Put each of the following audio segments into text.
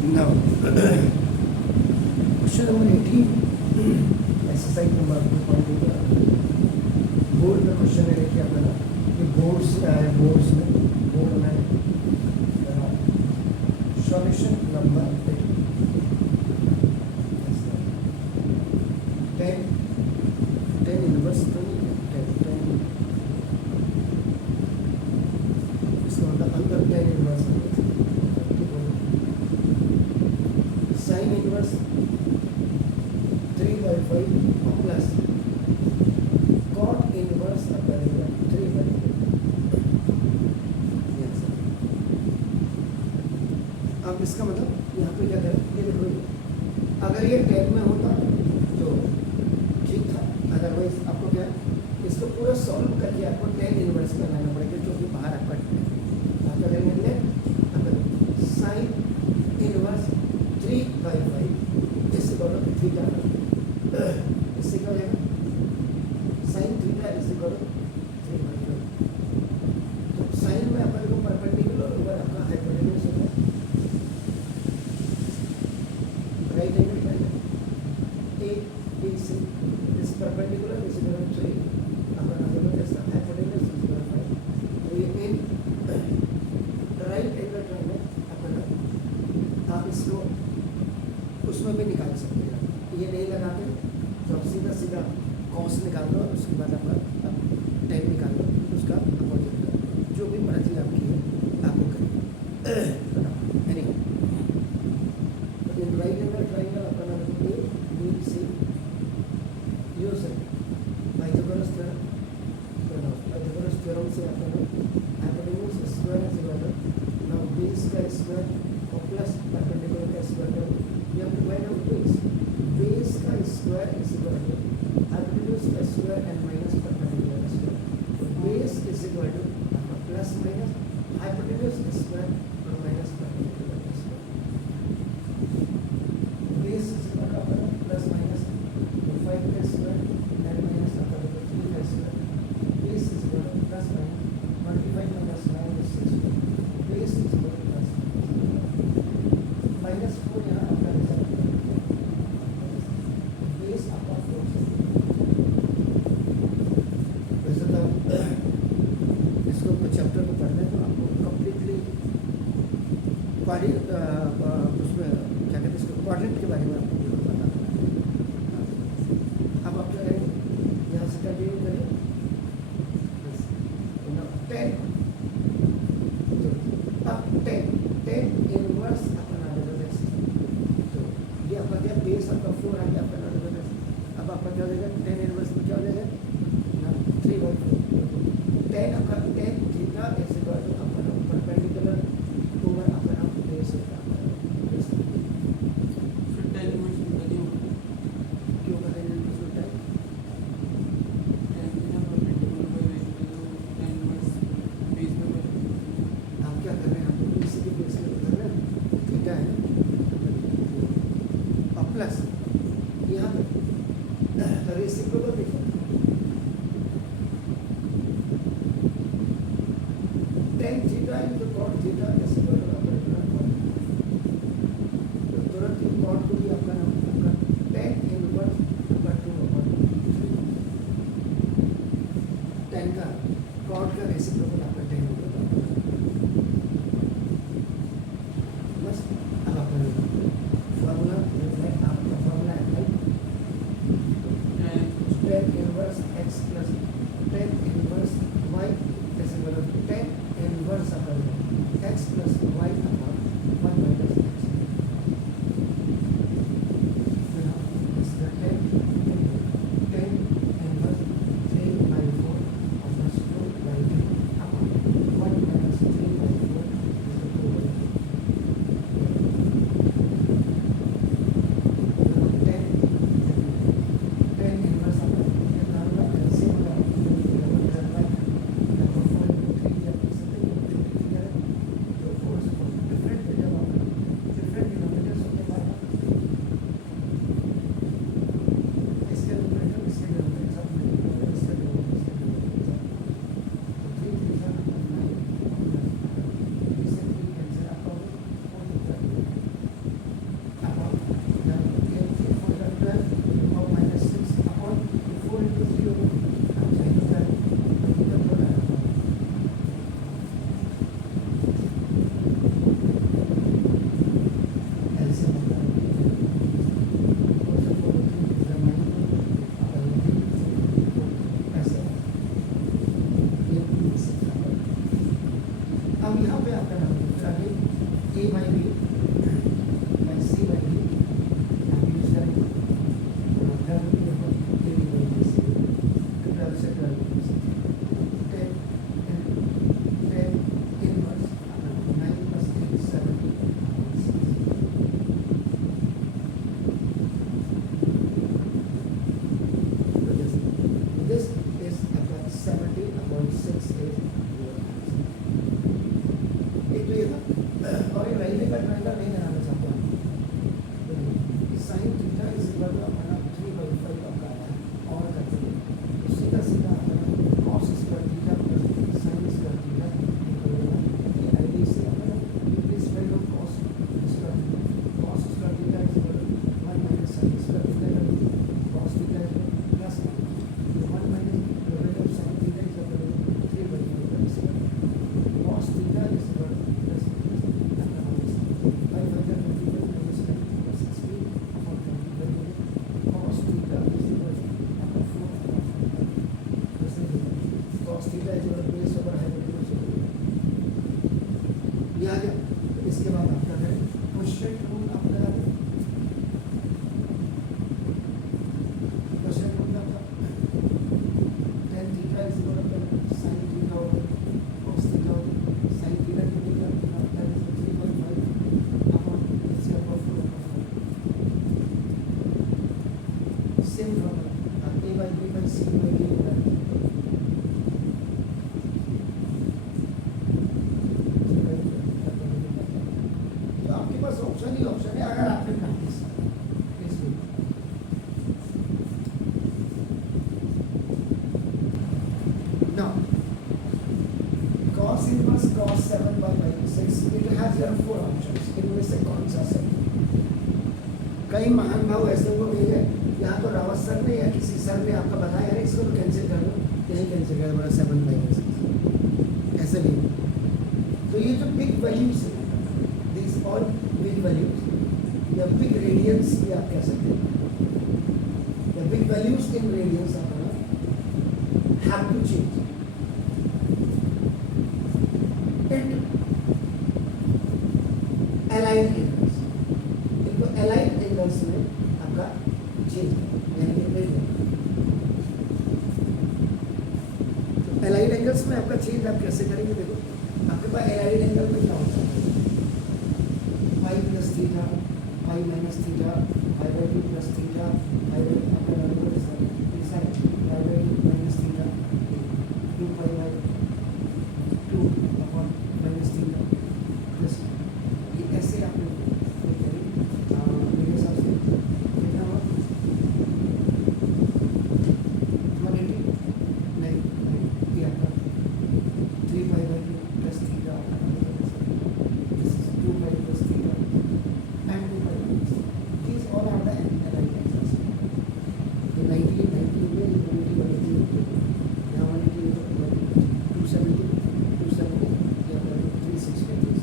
Now, question number 18, exercise number 2.8. Board में question है कि अपना ये बोर्ड्स बोर्ड्स में बोर्ड में सॉल्यूशन नंबर 10 इनवर्स तो नहीं है 10 इसका मतलब अंदर 10 inverse sine inverse 3/5 plus cot inverse अपना 3/5। अब इसका मतलब यहाँ पे क्या करें, ये देखो अगर ये 10 में होता तो ठीक था, अदरवाइज आपको क्या इसको पूरा सॉल्व करके आपको 10 इनवर्स में लाना पड़ेगा जो कि बाहर आपका आप क्या करेंगे साइन इनवर्स 3/5 इससे बोलो थीटा, इससे क्या हो जाएगा sine theta is equal to 3/5। तो साइन में अपन को परपेंडिकुलर ऊपर आपका हाइपोटेन्यूज होगा right angle triangle A B C is perpendicular is equal to 3 अपन आगे बढ़ सकते हैं हाइपोटेन्यूज इज इक्वल टू 5। तो ये इन राइट एंगल ट्रायंगल अपन आप इसको उसमें भी निकाल सकते हैं, ये नहीं लगाते तो आप सीधा सीधा कॉस निकाल दो, उसके बाद आपका टाइम निकाल दो, उसका अपोजिट जो भी मर्जी आपकी है आपको करें। इन राइट एंगल ट्रायंगल अपना ए बी सी यूज है पाइथागोरस थ्योरम से अपना hypotenuse square is equal to now base का स्क्वायर और प्लस परपेंडिकुलर का स्क्वायर करो, you have to find out base का square is equal to hypotenuse का स्क्वायर एंड माइनस परपेंडिकुलर का स्क्वायर। तो base is equal to plus minus hypotenuse square और minus perpendicular का square. Base is equal to plus minus 5 का square and minus 3 का square. Base is equal to plus minus 25 minus 9 is 6। Base is equal to plus minus 4 यहाँ आपका result base आपका 4 से। वैसे तो इसको चैप्टर को पढ़ना है तो आपको कम्प्लीटली उसमें क्या कहते हैं इसको क्वाड्रेंट के बारे में आपको जरूर पता है। अब आप क्या करेंगे यहाँ से कंटिन्यू करें 10 अब 10 इनवर्स अपना तो ये आपका क्या बेस आपका 4 आ गया आपका नॉट। अब आपका क्या हो जाएगा 10 इनवर्स में क्या हो जाएगा 3/4। 10 आपका 10 थीटा इज इक्वल टू अपना परपेंडिकुलर ओवर अपना बेस होता है। फिर 10 इनवर्स क्यों का 10 इनवर्स होता है 10 थीटा परपेंडिकुलर बाय बेस पे तो 10 इनवर्स बेस पे आप क्या कर रहे हैं आपको इसी के बेस पे कर रहे हैं थीटा है और प्लस यहाँ पे रेसिप्रोकल देखो 10 theta into cot theta is equal to तो तुरंत ही कॉट को भी आपका नाम आपका 10 इनवर्स आपका 2/3 10 का कॉट का रेसिप्रोकल आपका 10 होगा। बस अब आपका फॉर्मूला आपका फॉर्मूला है 10 inverse x plus 10 inverse y is equal to 10 inverse upon x plus y upon 1 minus x। पास ऑप्शन ही ऑप्शन है अगर आपने प्रैक्टिस इसमें now cos inverse cos 7 by minus 6 it has your 4 options इनमें से कौन सा सही कई महान भाव ऐसे लोग हैं यहाँ तो रावत सर ने या किसी सर ने आपका बताया यार इसको तो कैंसिल कर दो यही कैंसिल कर दो बड़ा 7 by 6 ऐसे नहीं तो ये जो बिग वैल्यूज है दिस ऑल बिग वैल्यूज या बिग रेडियंस भी आप कह सकते हैं या बिग वैल्यूज इन रेडियंस आप have to change aligned angles इनको अलाइंड एंगल्स में आपका चेंज यानी अलाइंड एंगल्स में आपका चेंज आप कैसे करेंगे देखो आपके पास अलाइंड एंगल में क्या होता है pi plus theta pi minus theta pi by 2 plus theta pi by आपका नंबर ऐसा है pi by 2 minus theta 2 pi by 2 upon minus theta plus ये ऐसे आप मेरे हिसाब से कितना हुआ 180 नहीं ये आपका 3 pi by 2 plus theta this is 2 pi plus theta and 2 pi minus these all are the aligned angles ये 90 90 में 180 यहाँ 180 270 270 या 360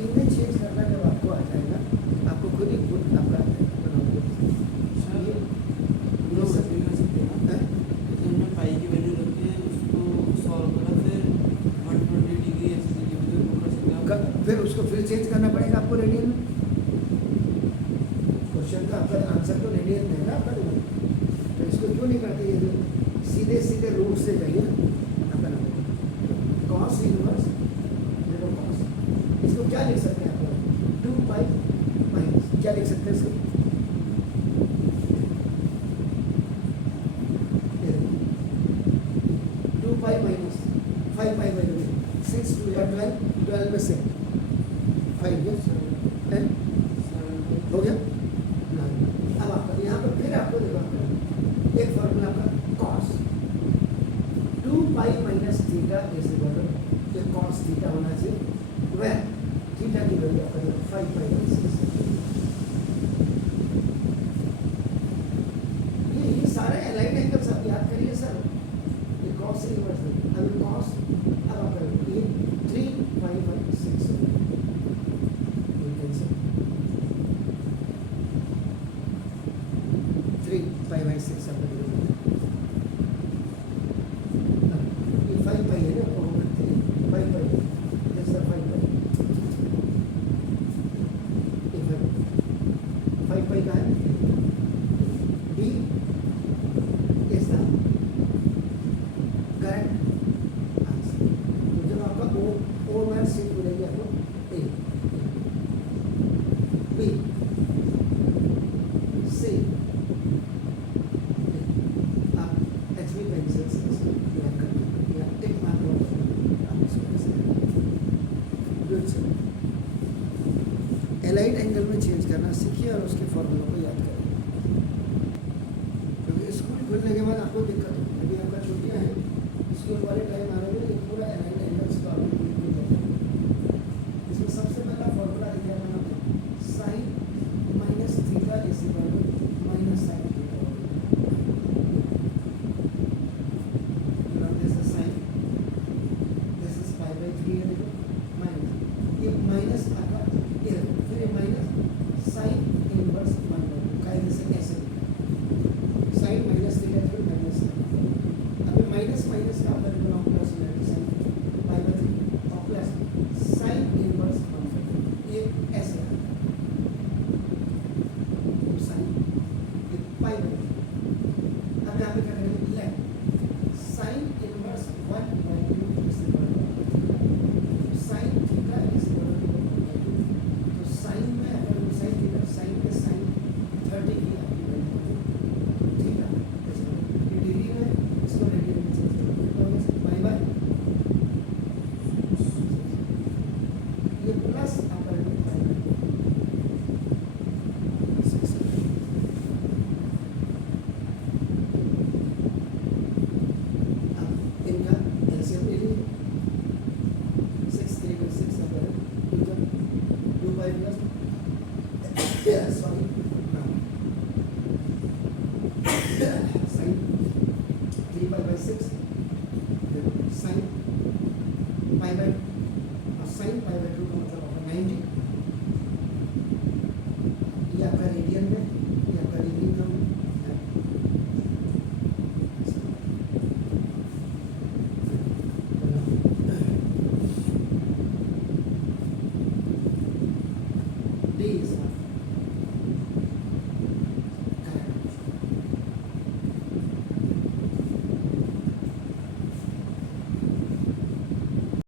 इनमें चेंज करना जब आपको आ जाएगा आपको खुद ही खुद आपका बनाओगे सर ये ये सब भी कर सकते हैं ना जैसे हमने पाई की वैल्यू रख के उसको सॉल्व करा फिर 120 डिग्री ऐसे जगह पे वो कर सकते हैं फिर उसको फिर चेंज करना पड़ेगा आपको रेडियन में क्वेश्चन का आपका आंसर तो रेडियन में है ना आपका तो इसको क्यों नहीं करते ये सीधे सीधे रूट से जाइए आपका नंबर कॉस इनवर्स देखो कॉस इसको क्या लिख सकते हैं आप 2 पाई माइनस क्या लिख सकते हैं इसको 2 पाई माइनस 5 पाई बाई 6 2 या 12 12 में से 5 है हो गया अब आपका यहाँ पर फिर आपको देखो एक फॉर्मूला आपका cos 2 pi minus theta is equal to ये कॉस थीटा होना चाहिए वह थीटा की वैल्यू आपका जो 5 पाई माइनस ये सारे अलाइंड एंगल्स आप याद करिए सर ये कॉस से इन्वर्स है अब कॉस अब आपका ये 3 पाई बाई 6 ये कैंसिल 3 पाई बाई 6 आपका ये 5 पाई है ना तो होगा 3 5 पाई yes sir 5 पाई ये 5 पाई का है B is the correct answer तो जब आपका O मान सीट मिलेगी आपको A B C आप HB पेंसिल से इसको याद करना या टिक मार दो आप इसको ऐसे गुड सर एलाइड एंगल में चेंज करना सीखिए और उसके फॉर्मूला को याद करें क्योंकि स्कूल खुलने के बाद आपको दिक्कत होगी अभी आपका छुट्टियाँ हैं स्कूल वाले टाइम आ रहे हैं ये पूरा एलाइंड एंगल्स का इसमें सबसे पहला फॉर्मूला दिया मैंने sine minus theta is equal to minus sine ये माइनस आपका ये फिर ये माइनस साइन इनवर्स 1/2 कायदे से ऐसे साइन माइनस थीटा फिर माइनस अब माइनस माइनस का आपका बनाओ प्लस हो जाएगा साइन पाई बाई 3 और प्लस साइन इनवर्स 1/2 ये ऐसे साइन ये पाई बाई अब यहाँ पे क्या करेंगे left sine inverse 1/2 is equal to sine theta is equal to तो साइन में अगर साइन थीटा साइन के साइन 30 की आपकी करेंगे